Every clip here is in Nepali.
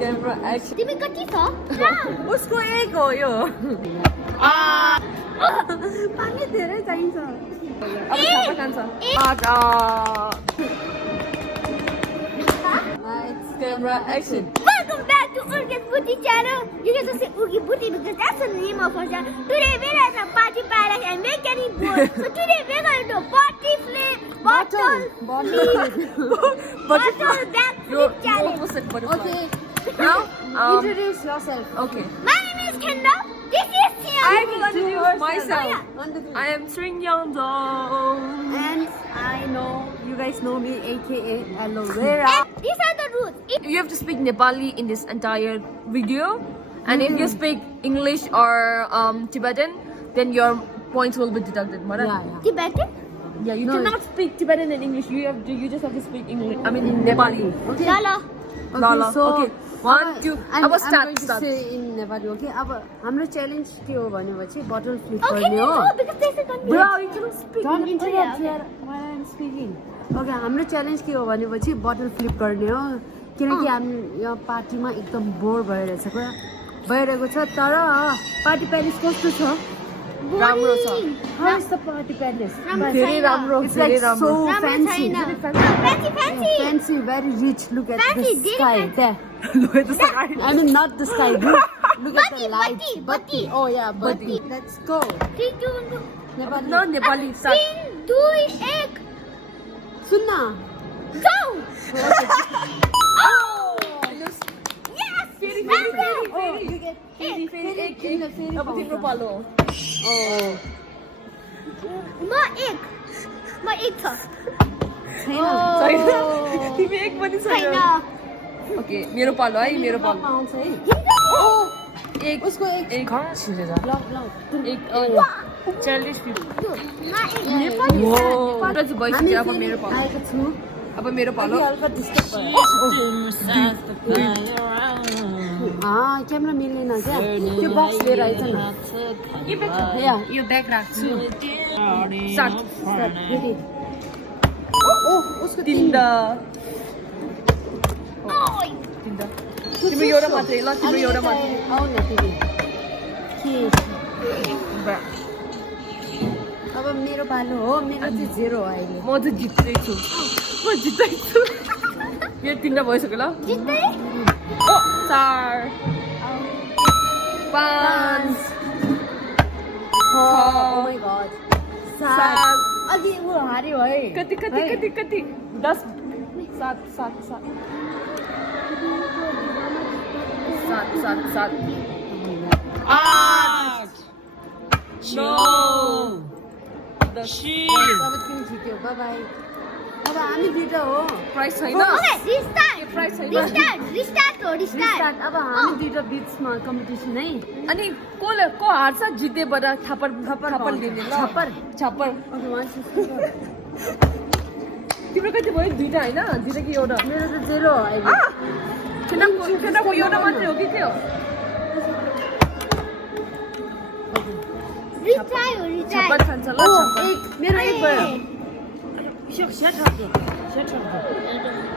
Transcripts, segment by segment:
Camera action. तिमी कति छ उसको एक हो यो पानी धेरै चाहिन्छ अब छापा खान्छ Lights, camera action. Welcome back to Urgi's Booty channel. You guys will see Urgi Booty because that's the name of our channel. Today we're at a party palace and we're getting bored. So today we're going to do bottle flip backflip challenge. Okay. Now, introduce yourself okay. My name is Kendall. This is Tia. I will introduce myself. I am Sring Yeongdong. and I know you guys know me aka aloe vera And these are the rules. You have to speak Nepali in this entire video, and if you speak English or Tibetan, then your points will be deducted. Mara? yeah Tibetan? Yeah, you No. cannot speak Tibetan and English. You just have to speak English. I mean Nepali. okay Lala. Lala. so Okay. 1, 2. I'm अब going start. to say in Nepali okay अब हाम्रो च्यालेन्ज के हो भनेपछि बटल फ्लिप Okay, गर्ने हो no, because this is going to Bro, you cannot speak. Don't interrupt here while I'm speaking. Okay, हाम्रो च्यालेन्ज के हो भनेपछि बटल फ्लिप गर्ने हो किनकि हामी यो पार्टीमा एकदम बोर भइरहेको छ तर पार्टी प्यालेस कस्तो छ राम्रो छ How is the party palace? धेरै राम्रो It's धेरै like राम्रो so Ramai fancy. China. Fancy. Fancy, very rich. Look at Fancy, the very sky fancy. there. Look at the sky. I mean, not the sky. Look at the light. Bati. Oh yeah, bati. Let's go. 3, 2, 1, Nepali. No, Nepali start. 3, 2, 1. Sunna. Go! Oh! Yes! Fairy, Rambo! fairy, Oh, fairy. you get Fairy, fairy, fairy egg, in the egg. fairy अब तिम्रो fountain. पालो Oh. म एक छ छैन. छैन तिमी एक पनि छैन छैन ओके मेरो पालो है मेरो पालो पाउँछ है. एक उसको एक. एक छिरेर ल. एक 40 म एक नेपाली वो नेपाली. दाजु भइसक्यो हामी अब फेरि मेरो पालो आएको छु. अब मेरो पालो अघि हल्का डिस्टर्ब भयो. क्यामेरा मिल्दैन क्या त्यो बक्स लिएर आइज न या यो ब्याग राख्छु स्टार्ट रेडी ओ उसको तिनदा ओइ तिनदा तिम्रो एउटा मात्रै ल तिम्रो एउटा मात्रै आउ न तिमी के अब मेरो पालो हो मेरो चाहिँ 0 हो अहिले म चाहिँ जित्दैछु मेरो तिनवटा भइसक्यो ल जित्दै ओ 4 5 ओ माय गॉड 7 अलि उ हार्यो है कति 10 7 8 9 10 अब तिमी जित्यौ बाइ बाइ अब हामी दुईटा हो प्राइस छैन ओके रिस्टार्ट प्राइस छैन रिस्टार्ट अब हामी दुईटा बिचमा कम्पिटिसन है अनि को हार्छ जित्दैबाट छापर दिने ल छापर ओके 1 तिम्रो कति भयो दुईटा हैन दुईटा कि एउटा मेरो त 0 हो अहिले केटाको एउटा मात्रै हो कि त्यो रिस्टार्ट छापर खान्छ ल ओ छापर एक मेरो एक भयो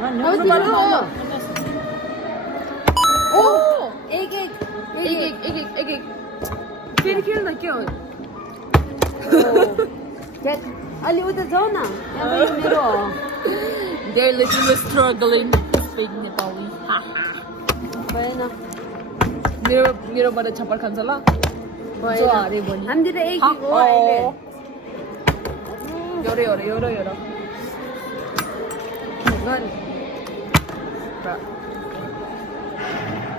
तिम्रो पालो ओ एक फेरि खेल न के हो अलि उता जाऊ न अब यो मेरो हो They're literally struggling to speak Nepali. भएन मेरोबाट छप्पर खान्छ ल जो भएन हारे भने हामी दुईटा एक हो अहिले एउटा गन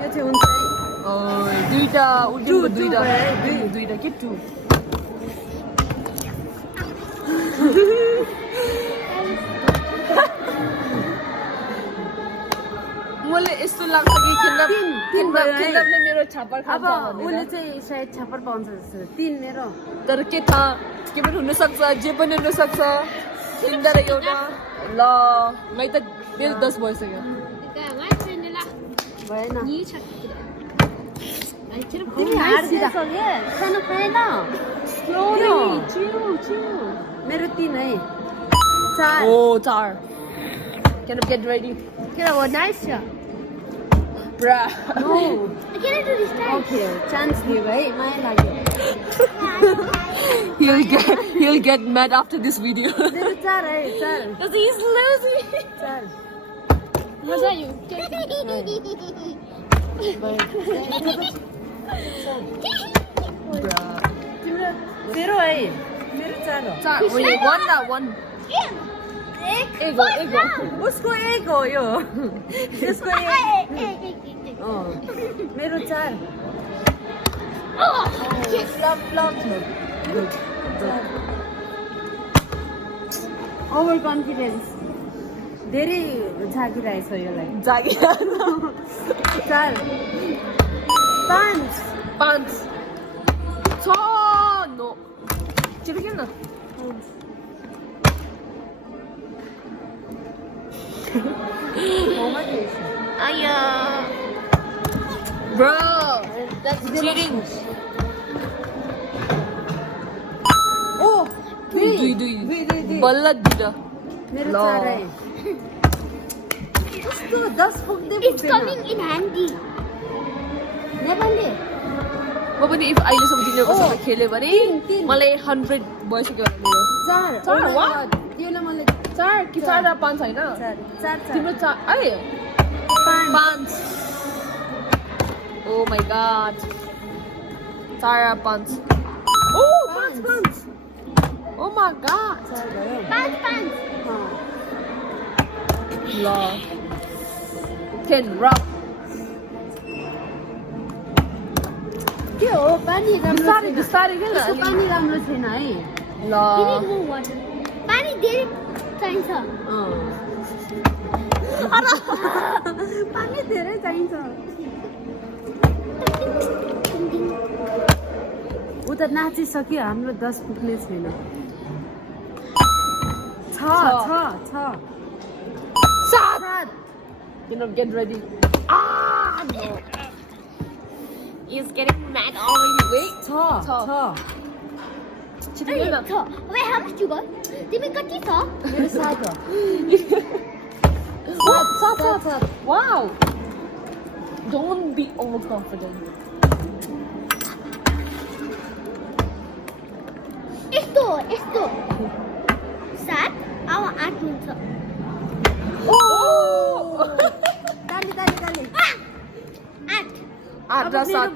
यो चाहिँ हुन्छ है दुईटा उल्टिनु Two दुईटा भयो है, दुईटा के 2 मैले यस्तो लाग्छ कि खेल्दाले मेरो छापर अब खान्छ उसले चाहिँ सायद छापर पाउँछ जस्तो 3 मेरो तर के थाहा के पनि हुनसक्छ जे पनि हुनसक्छ तिनवटा र एउटा ल मै त मेरो 10 भइसक्यो भएन तिमी तिमी हार्दिस सानो खाएन मेरो 3 है 4 ओ 4 Can I get ready? किन हो नाइस छ Bruh. No. Can I do this time? Okay, chance दियो है माया लाग्यो He'll get mad after this video. मेरो 4 है 4 Because he's lazy. 4 मजा आयो. तिम्रो 0 है मेरो 4 हो Wait, one. Ego. उसको 1 हो यो त्यसको 1 मेरो 4 फ्लप ओभर कन्फिडेन्स धेरै झाकिरहेछ यसलाई Jagia. 4 5 Pants. No. Chicken na. Aya. Bro, that's cheating. Oh, दुई बल्ल दिदा मेरो ल। 4 है कस्तो 10 पुग्दै It's coming in handy. नेपालले म पनि इफ अहिलेसम्म तिनीहरूको सँग खेल्यो भने तीन। मलाई 100 भइसक्यो होला मेरो 4 4 वा? दियोला मलाई 4 कि 4 र 5 हैन 4 तिम्रो 4 ए 5 Oh my god 4 र 5 Oh 5 Oh my god 4 भयो Pants. ल 10 रक के हो पानी राम्रो छैन बिस्तारै के यसको पानी राम्रो छैन है ल We need more water. Pani धेरै चाहिन्छ. पानी धेरै चाहिन्छ उ त नाचिसक्यो हाम्रो 10 पुग्ने छैन 6 7 You know, get ready. No. He's getting mad already. Wait. 6 Chicken na. Wait, how much you got? तिमी कति छ? मेरो 7 हो 7 Wow. Don't be overconfident. यस्तो 7 अब 8 हुन्छ. Oh. ताली 8 8 र 7.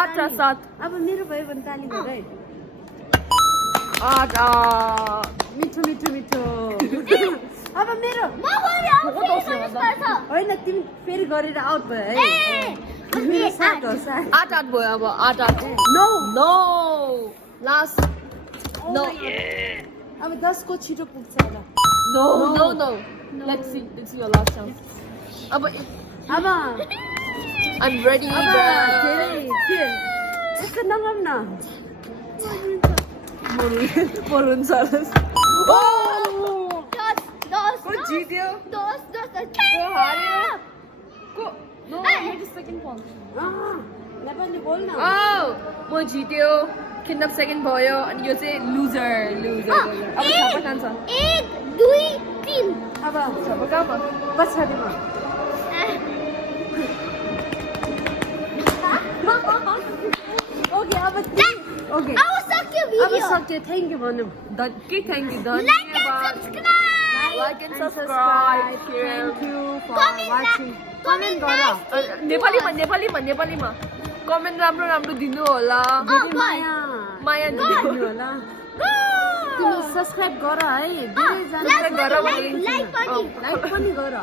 8 र 7. अब मेरो भयो भने ताली गर है 8 मिठो अब मेरो म गरे आउट गर्नुपर्छ. होइन तिमी फेरि गरेर आउट भयो है ए मेरो 7 हो 7 8 भयो अब 8. No No. Last. No. अब 10 को छिटो पुग्छ होला No. Let's see your last chance. अब अब I'm ready. अब bruh. धेरै यस्तो नगम न Morun salas. Oh! दस Ko जित्यो. दस हार्यो. Ko no, you just second point. Nepali बोल न Oh, म जित्यो. किनक सेकेन्ड भयो अनि यो चाहिँ लुजर अब छापा खान्छ 1 2 3 अब छापा कहाँ पछाडिमा ओके अब ओके अब सक्यो अब भिडियो सक्यो थ्याङ्क यू भन्नु के thank you like and subscribe Like and subscribe. Thank you for Comment watching comment गर नेपालीमा कमेन्ट राम्रो दिनु होला माया दिनु होला तिमी सब्स्क्राइब गर है धेरै जना लाइक पनि लाइक पनि गर